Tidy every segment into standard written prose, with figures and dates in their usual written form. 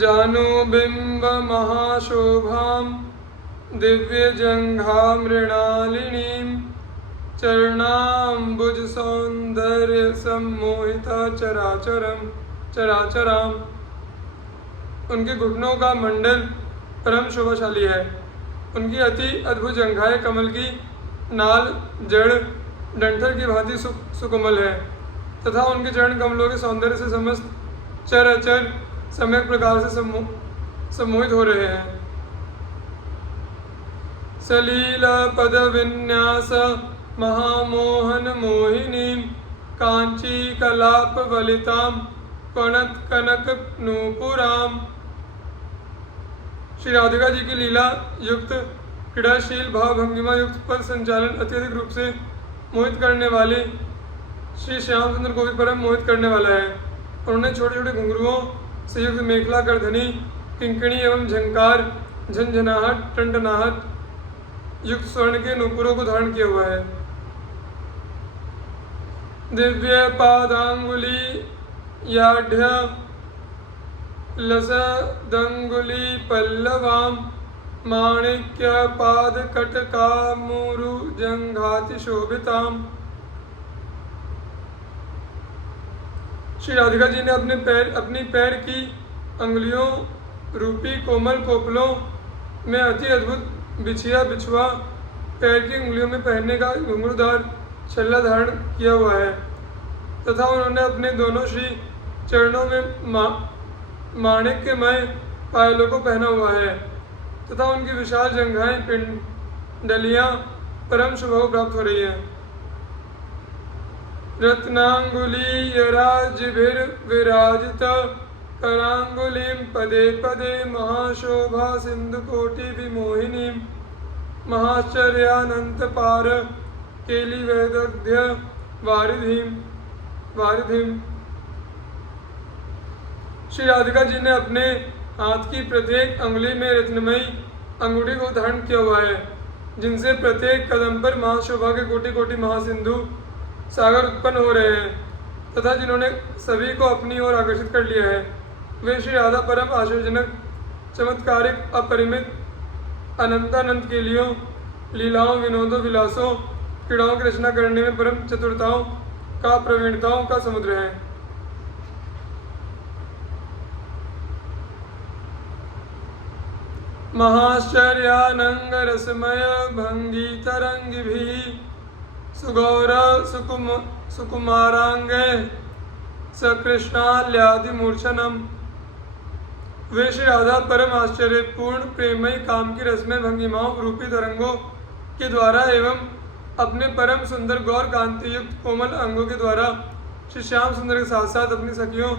जानुबिंब महाशोभां दिव्यजंघा मृणालिनीं चरणाम्बुज सौंदर्य सम्मोहिता चराचराम। उनके घुटनों का मंडल परम शोभाशाली है। उनकी अति अद्भुत जंघाएं कमल की नाल जड़ डंठल की भांति सुकोमल है तथा उनके चरण कमलों के सौंदर्य से समस्त चर अचर सम्यक प्रकार से सम्मोहित हो रहे हैं। सलील पद विन्यास महामोहन मोहिनीं कांची कलाप वलितां कणत कनक नूपुराम। श्री राधिका जी की लीला युक्त क्रीड़ाशील भाव भंगिमा युक्त पद संचालन अत्यधिक रूप से मोहित करने वाली श्री श्याम सुंदर को भी परम मोहित करने वाला है। उन्होंने छोटे छोटे घुंघरुओं से युक्त मेखला करधनी किंकणी एवं झंकार झंझनाहट टंटनाहट युक्त स्वर्ण के नूपुरों को धारण किया हुआ है। दिव्य पादांगुली याढ़ लसदंगुली पल्लवाम माणिक्य पाद कटकामुरु जंघाति शोभिताम। श्री राधिका जी ने अपनी पैर की अंगुलियों रूपी कोमल कोपलों में अति अद्भुत बिछिया बिछुआ पैर की अंगुलियों में पहनने का घुंघरूदार छल्ला धारण किया हुआ है तथा उन्होंने अपने दोनों श्री चरणों में माणिक्यमय पायलों को पहना हुआ है तथा उनकी विशाल जंघाएं पिंडलियां परम शोभा को प्राप्त हो रही हैं। रत्नांगुलीयराजिभिर विराजित करांगुलीं पदे पदे महाशोभा सिंधुकोटि विमोहिनीं महाश्चर्यानंत पार केली वैदग्ध्य वारिधिं। श्री राधिका जी ने अपने हाथ की प्रत्येक अंगुली में रत्नमयी अंगूठी को धारण किया हुआ है जिनसे प्रत्येक कदम पर महाशोभा के कोटि कोटि महासिंधु सागर उत्पन्न हो रहे हैं तथा जिन्होंने सभी को अपनी ओर आकर्षित कर लिया है वे श्री राधा परम आश्चर्यजनक चमत्कारिक अपरिमित अनंतानंत के लिए लीलाओं विनोदों विलासों क्रीड़ाओं की रचना करने में परम चतुरताओं का प्रवीणताओं का समुद्र है। महाश्चर्यानंग रसमय भंगी तरंगिभिः सुगौर सुकुमारांगे सकृष्णाल्यादिमूर्छनम। वे श्री राधा परम आश्चर्यपूर्ण प्रेमयी काम की रसमय भंगिमाओं रूपी तरंगों के द्वारा एवं अपने परम सुंदर गौर कांति युक्त कोमल अंगों के द्वारा श्री श्याम सुंदर के साथ साथ अपनी सखियों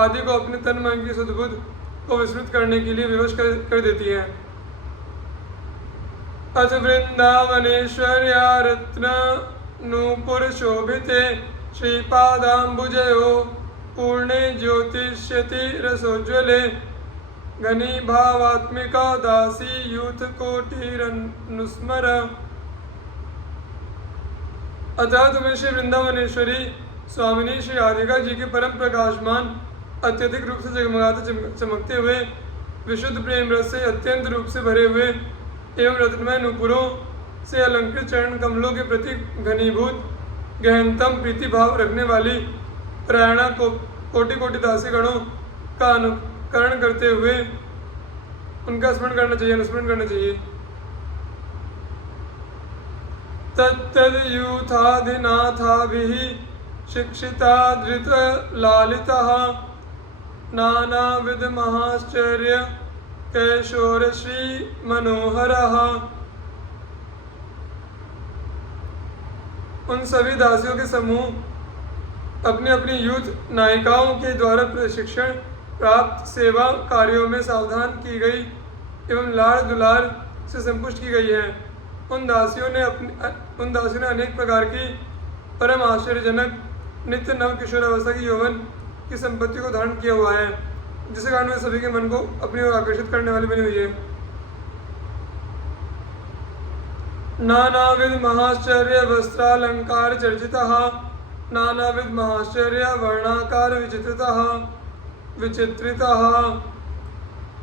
आदि को अपने तन मन की सुधबुद्ध को विस्मृत करने के लिए विवश कर देती है। अथ वृंदावनेश्वर्या रत्न नूपुर शोभिते श्रीपादाम्बुजयो पूर्णे ज्योतिष्यति रसोज्वले घनी भावात्मिका दासी यूथ कोटिरनुस्मर। अतः तुम्हें श्री वृंदावनेश्वरी स्वामिनी श्री राधिका जी के परम प्रकाशमान अत्यधिक रूप से जगमगाते चमकते हुए विशुद्ध प्रेम रस से अत्यंत रूप से भरे हुए एवं रत्नमय नूपुरों से अलंकृत चरण कमलों के प्रति घनीभूत गहनतम प्रीति भाव रखने वाली प्रायणा को कोटि कोटि दासी गणों का अनुकरण करते हुए उनका स्मरण करना चाहिए, अनुस्मरण करना चाहिए। तत्तद्यूथाधिनाथाभिः शिक्षिता धृत लालितः नानाविध महाश्चर्य कैशोर श्री मनोहरः। उन सभी दासियों के समूह अपनी अपनी यूथ नायिकाओं के द्वारा प्रशिक्षण प्राप्त सेवा कार्यों में सावधान की गई एवं लाड़ दुलार से संपुष्ट की गई है। उन दासियों ने अनेक प्रकार की परम आश्चर्यजनक नित्य नव किशोर अवस्था की यौवन की संपत्ति को धारण किया हुआ है जिसके कारण वे सभी के मन को अपनी ओर आकर्षित करने वाली बनी हुई है। नानाविध महाश्चर्य वस्त्रालंकार चर्चितः नानाविध महाश्चर्य वर्णाकार विचित्रितः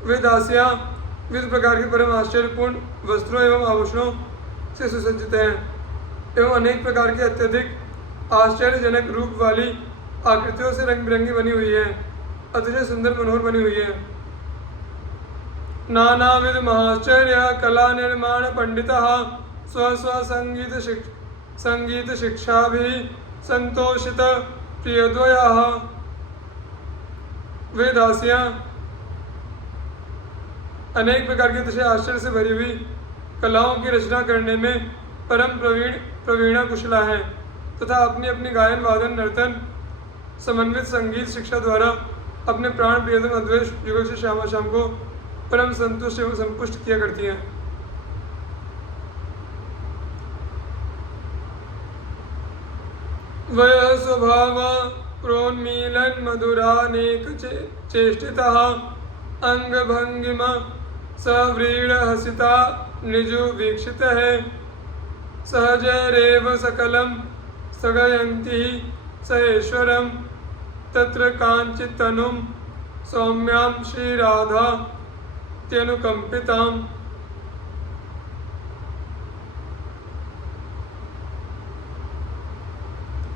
वे दासियाँ विविध प्रकार के परम आश्चर्यपूर्ण वस्त्रों एवं आभूषणों से सुसज्जित हैं एवं अनेक प्रकार के अत्यधिक आश्चर्यजनक रूप वाली आकृतियों से रंग बिरंगी बनी हुई है, अतिशय सुंदर मनोहर बनी हुई है। नानाविध महाश्चर्य कला निर्माण पंडितः स्व स्व संगीत शिक्षा भी संतोषित प्रियद्वयाः। वे दासियाँ अनेक प्रकार के अतिशय आश्चर्य से भरी हुई कलाओं की रचना करने में परम प्रवीणा कुशला है तथा अपनी अपनी गायन वादन नर्तन समन्वित संगीत शिक्षा द्वारा अपने प्राण प्रियतम अद्वैत युगल से श्याम को परम संतुष्ट एवं संपुष्ट किया करती हैं। वय स्वभाव प्रोन्मीलन मधुरानेक चेष्टितः अंग भंगिमा सव्रीड हसिता निजु वीक्षित है सहज रेव सकलम स्थगयन्ति सहेश्वरम तत्र कांचित तनुम सौम्याम श्री राधा त्यनुकंपिताम।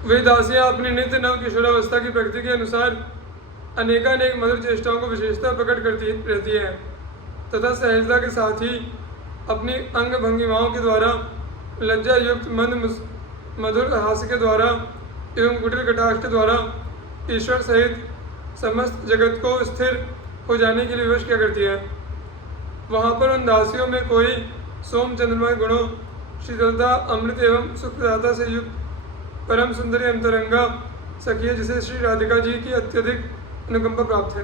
वे दासियाँ अपनी नित्य नव किशोरावस्था की प्रकृति के अनुसार अनेकानेक मधुर चेष्टाओं को विशेषता प्रकट करती रहती है तथा सहजता के साथ ही अपनी अंग भंगिमाओं के द्वारा लज्जा युक्त मंद मधुर हास्य के द्वारा एवं कुटिल कटाक्ष के द्वारा ईश्वर सहित समस्त जगत को स्थिर हो जाने के लिए विवश किया करती है। वहाँ पर उन दासियों में कोई सोम चंद्रमय गुणों शीतलता अमृत एवं सुखदाता से युक्त परम सुंदरी अंतरंगा सखी है जिसे श्री राधिका जी की अत्यधिक अनुकंपा प्राप्त है।